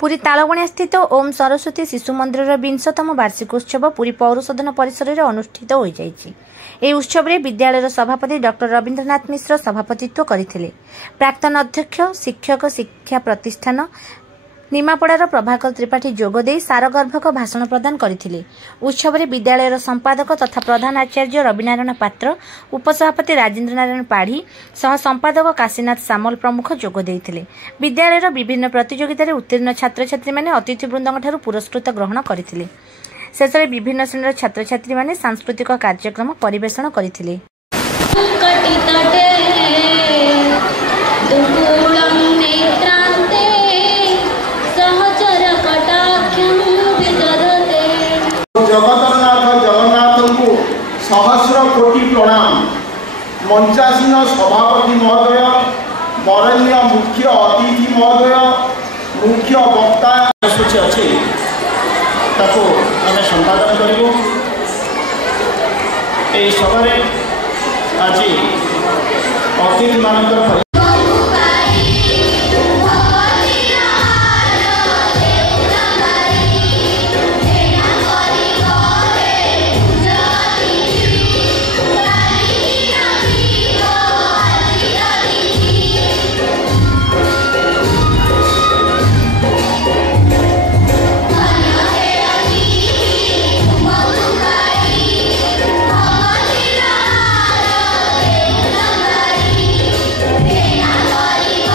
पुरी तालबणिया स्थित ओम सरस्वती शिशु मंदिर 20तम वार्षिकोत्सव पुरी पौर सदन परिसर में अनुष्ठित हो जाइछि। ଏହି ଉତ୍ସବରେ ବିଦ୍ୟାଳୟର ସଭାପତି ଡକ୍ଟର ରବୀନ୍ଦ୍ରନାଥ ମିଶ୍ର ସଭାପତିତ୍ୱ କରିଥିଲେ। ପ୍ରାକ୍ତନ ଅଧ୍ୟକ୍ଷ ଶିକ୍ଷକ ଶିକ୍ଷା ପ୍ରତିଷ୍ଠାନ ନିମାପଡ଼ାର ପ୍ରଭାକର ତ୍ରିପାଠୀ ଯୋଗଦେଇ ସାରଗର୍ଭକ ଭାଷଣ ପ୍ରଦାନ କରିଥିଲେ। ଉତ୍ସବରେ ବିଦ୍ୟାଳୟର ସମ୍ପାଦକ ତଥା ପ୍ରଧାନ ଆଚାର୍ଯ୍ୟ ରବିନାରାୟଣ ପାତ୍ର, ଉପସଭାପତି ରାଜେନ୍ଦ୍ର ନାରାୟଣ ପାଢ଼ୀ ସହ ସମ୍ପାଦକ କାଶୀନାଥ ସାମଲ ପ୍ରମୁଖ ଯୋଗ ଦେଇଥିଲେ। ବିଦ୍ୟାଳୟର ବିଭିନ୍ନ ପ୍ରତିଯୋଗିତାରେ ଉତ୍ତୀର୍ଣ୍ଣ ଛାତ୍ରଛାତ୍ରୀମାନେ ଅତିଥିବୃନ୍ଦଙ୍କଠାରୁ ପୁରସ୍କୃତ ଗ୍ରହଣ କରିଥିଲେ। शेषे विभिन्न श्रेणीर छात्र छात्री माने सांस्कृतिक कार्यक्रम परिवेषण करथिले। जगतनाथ जगन्नाथ को सहस्र कोटि प्रणाम। मंचासीन सभापति महोदय, बरण्य मुख्य अतिथि महोदय, मुख्य वक्ता अच्छे ताको आम संपादन करूँ। सभा आज अतिथि मान